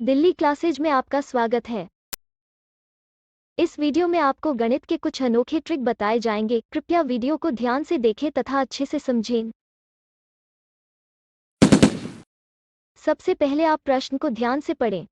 Delhi classes में आपका स्वागत है। इस वीडियो में आपको गणित के कुछ अनोखे ट्रिक बताए जाएंगे। कृपया वीडियो को ध्यान से देखें तथा अच्छे से समझें। सबसे पहले आप प्रश्न को ध्यान से पढ़ें।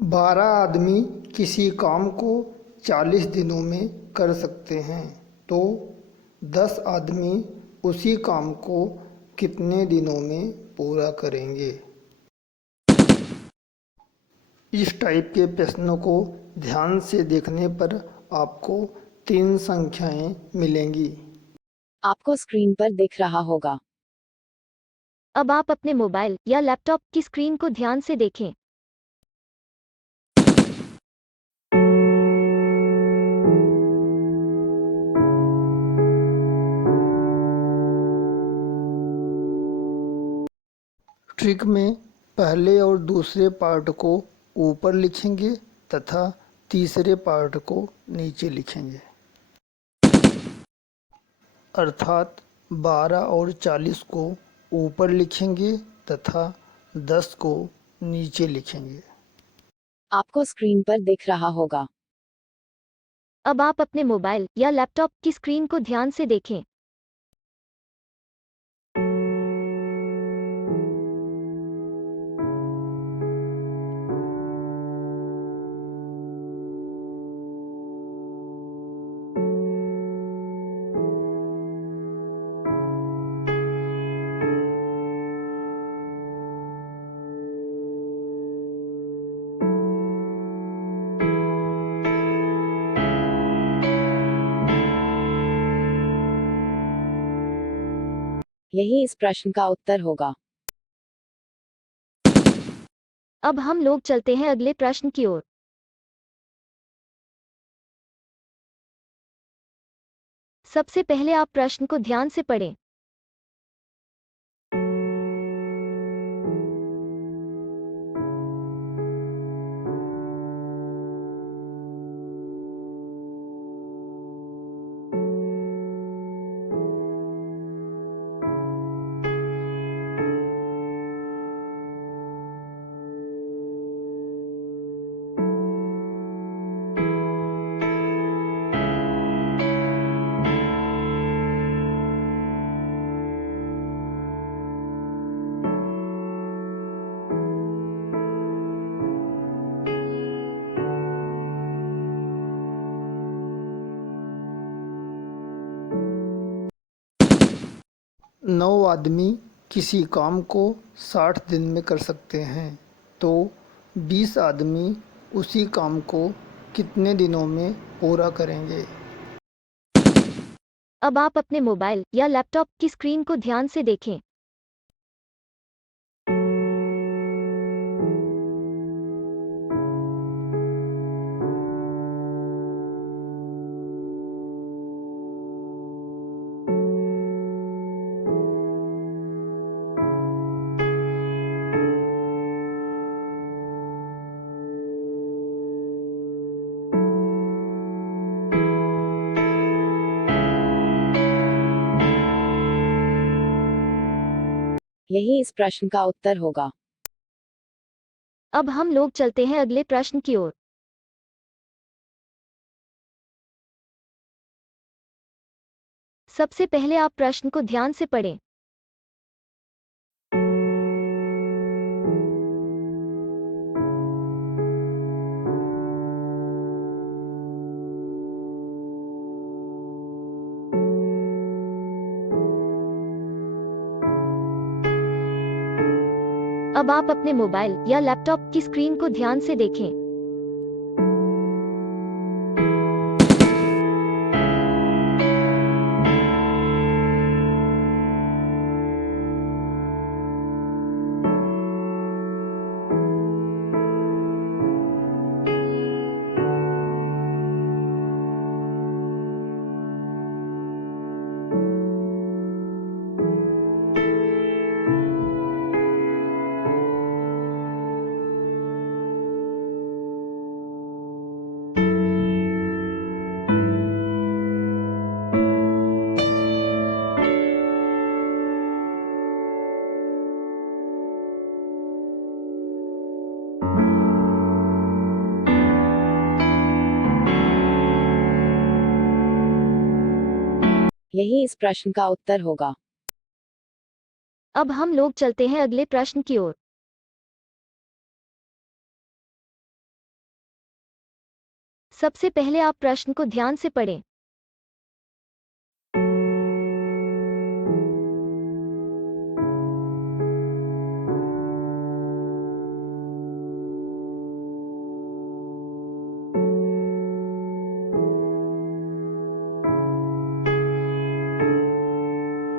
बारह आदमी किसी काम को 40 दिनों में कर सकते हैं तो 10 आदमी उसी काम को कितने दिनों में पूरा करेंगे। इस टाइप के प्रश्नों को ध्यान से देखने पर आपको 3 संख्याएं मिलेंगी। आपको स्क्रीन पर दिख रहा होगा। अब आप अपने मोबाइल या लैपटॉप की स्क्रीन को ध्यान से देखें। ट्रिक में पहले और दूसरे पार्ट को ऊपर लिखेंगे तथा तीसरे पार्ट को नीचे लिखेंगे। अर्थात 12 और 40 को ऊपर लिखेंगे तथा 10 को नीचे लिखेंगे। आपको स्क्रीन पर दिख रहा होगा। अब आप अपने मोबाइल या लैपटॉप की स्क्रीन को ध्यान से देखें। यही इस प्रश्न का उत्तर होगा। अब हम लोग चलते हैं अगले प्रश्न की ओर। सबसे पहले आप प्रश्न को ध्यान से पढ़ें। नौ आदमी किसी काम को 60 दिन में कर सकते हैं तो 20 आदमी उसी काम को कितने दिनों में पूरा करेंगे। अब आप अपने मोबाइल या लैपटॉप की स्क्रीन को ध्यान से देखें। यही इस प्रश्न का उत्तर होगा। अब हम लोग चलते हैं अगले प्रश्न की ओर। सबसे पहले आप प्रश्न को ध्यान से पढ़ें। अब आप अपने मोबाइल या लैपटॉप की स्क्रीन को ध्यान से देखें। यही इस प्रश्न का उत्तर होगा। अब हम लोग चलते हैं अगले प्रश्न की ओर। सबसे पहले आप प्रश्न को ध्यान से पढ़ें।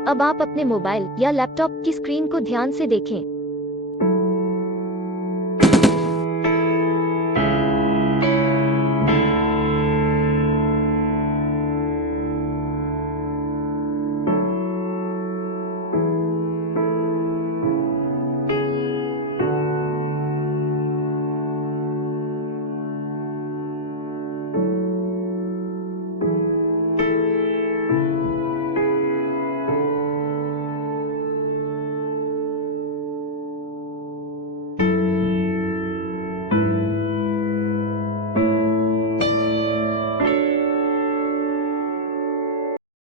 अब आप अपने मोबाइल या लैपटॉप की स्क्रीन को ध्यान से देखें।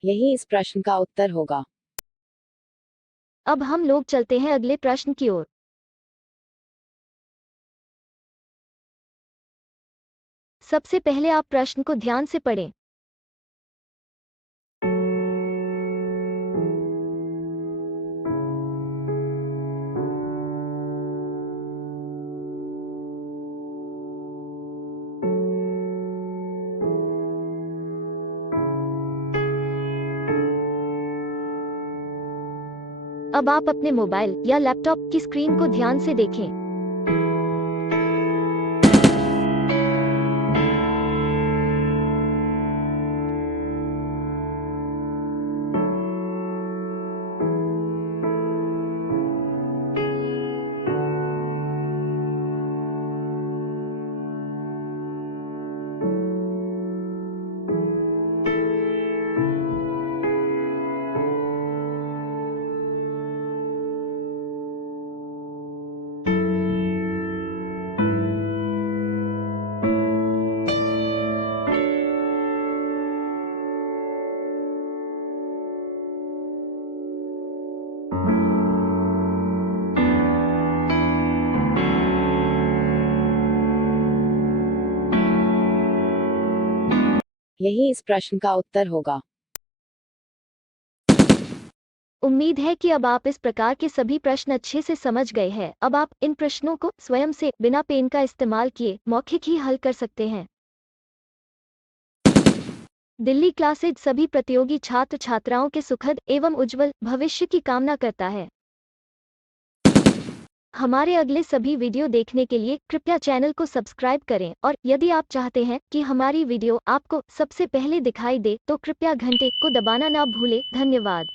यही इस प्रश्न का उत्तर होगा। अब हम लोग चलते हैं अगले प्रश्न की ओर। सबसे पहले आप प्रश्न को ध्यान से पढ़ें। अब आप अपने मोबाइल या लैपटॉप की स्क्रीन को ध्यान से देखें। यही इस प्रश्न का उत्तर होगा। उम्मीद है कि अब आप इस प्रकार के सभी प्रश्न अच्छे से समझ गए हैं। अब आप इन प्रश्नों को स्वयं से बिना पेन का इस्तेमाल किए मौखिक ही हल कर सकते हैं। दिल्ली क्लासेज सभी प्रतियोगी छात्र छात्राओं के सुखद एवं उज्जवल भविष्य की कामना करता है। हमारे अगले सभी वीडियो देखने के लिए कृपया चैनल को सब्सक्राइब करें और यदि आप चाहते हैं कि हमारी वीडियो आपको सबसे पहले दिखाई दे तो कृपया घंटे को दबाना ना भूलें। धन्यवाद।